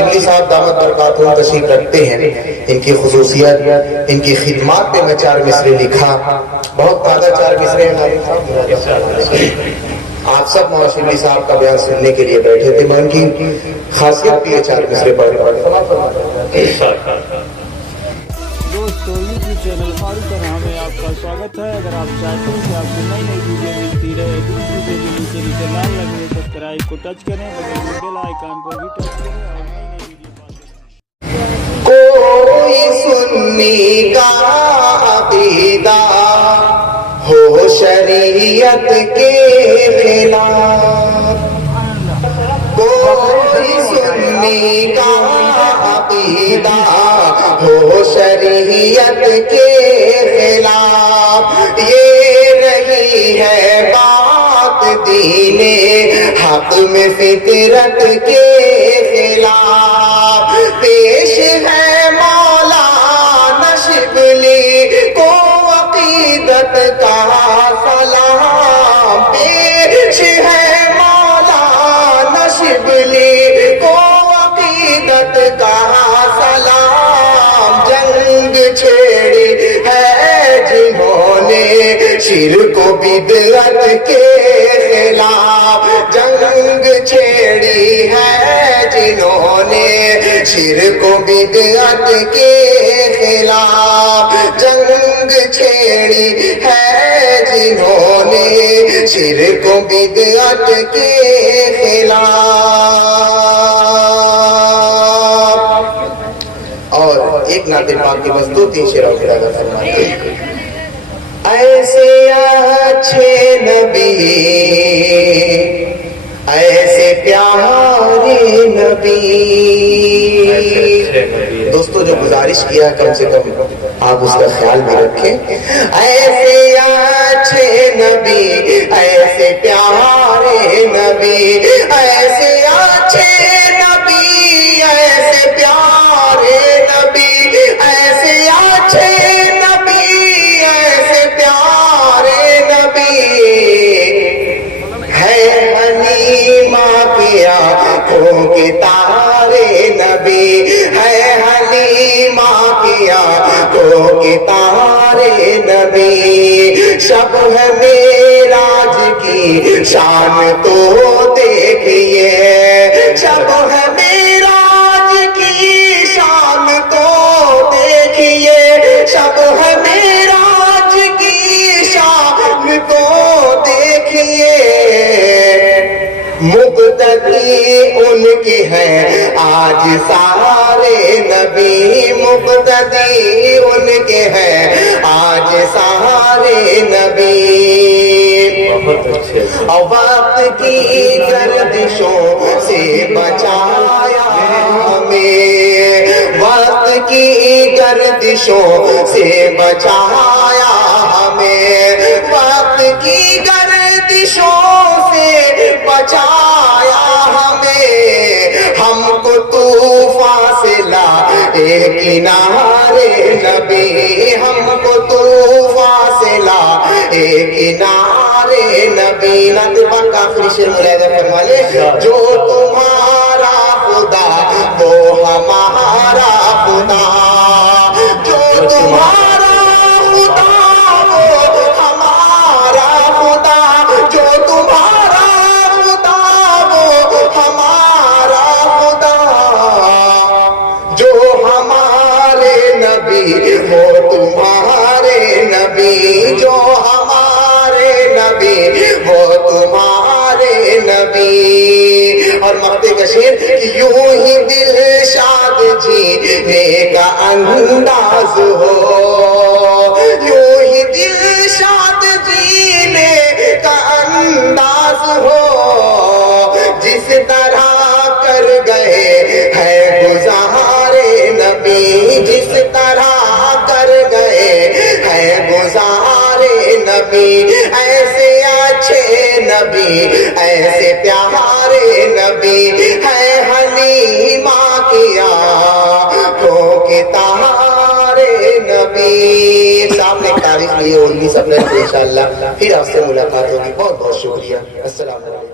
شبلی صاحب دامت برکاتہم تشریف رکھتے ہیں، ان کی خصوصیت، ان کی خدمات پہ میں 4 مصرے لکھا، بہت زیادہ 4 مصرے ہیں۔ آپ سب مولانا شبلی صاحب کا بیان سننے کے لیے بیٹھے تھے، میں ان کی خاصیت بھی ہے 4 مصرے پڑھ دوستو یوٹیوب چینل فاروق ارحم میں آپ کا سواگت ہے۔ اگر آپ چاہتے ہیں کہ آپ کو نئی نئی ویڈیو ملتی رہے، دوسری ویڈیو نیچے لال لگے سبسکرائب کو ٹچ کریں، بغل میں بیل آئیکن پر بھی ٹچ کریں اور نئی نئی ویڈیو پاتے رہیں۔ کوئی سنی کا عقیدہ ہو شریعت کے خلاف، کوئی سنی کا عقیدہ ہو شریعت کے خلاف، یہ نہیں ہے بات دین حق میں فطرت کے خلاف، پیش ہے مولانا شبلی کو عقیدت کا سلام، پیش ہے مولانا شبلی کو عقیدت کا سلام، جنگ چھیڑی ہے جنہوں نے شرک و بدعت کے خلاف، جنگ چھیڑی ہے جنہوں نے شرک و بدعت کے خلاف، جنگ چھیڑی ہے جنہوں نے شرک و بدعت کے خلاف۔ اور ایک نعت پاک کی بس 2-3 شعروں کی ادا فرماتے ہیں۔ ایسے اچھے نبی، ایسے پیارے نبی، دوستو جو گزارش کیا کم سے کم آپ اس کا خیال بھی رکھیں، ایسے اچھے نبی، ایسے پیارے نبی، ایسے اچھے نبی، ایسے پیارے نبی، ایسے اچھے نبی، ایسے پیارے نبی، ہے حلیمہ کی آنکھوں کے تارے نبی، ہے حلیمہ کی آنکھوں کے تارے نبی، شب ہے معراج کی شان تو دیکھیے، شب ہے معراج کی شان تو دیکھیے، شب ہے معراج کی شان تو دیکھیے، مقتدی ان کی ہے آج سارے نبی، مقتدی ان کے ہیں آج سارے نبی، اور وقت کی گردشوں سے بچایا ہمیں، وقت کی گردشوں سے بچایا ہمیں، وقت کی گردشوں سے بچایا ہمیں، ہم کو طوفان سے لائے کنارے نبی، ہم کو طوفان سے لائے کنارے نبی۔ ناطق کا آخری شعر ملاحظہ فرما لے، جو تمہارا خدا وہ ہمارا خدا، جو تمہارا خدا وہ ہمارا خدا، جو تمہارا خدا وہ ہمارا خدا، جو ہمارے نبی وہ تمہارے نبی، جو ہمارے نبی وہ تمہارے نبی۔ اور مقطع کا شعر کہ یوں ہی دل شاد جینے کا انداز ہو، یوں ہی دل شاد جینے کا انداز ہو، جس طرح کر گئے ہے گزارے نبی، جس طرح کر گئے ہے گزارے نبی، ایسے اچھے نبی، ایسے پیارے نبی، ہے حلیمہ کی آنکھوں کے تارے نبی۔ سامنے ایک تاریخ لیے 19 اپریل کو انشاءاللہ پھر آپ سے ملاقات ہوگی۔ بہت بہت شکریہ، السلام علیکم۔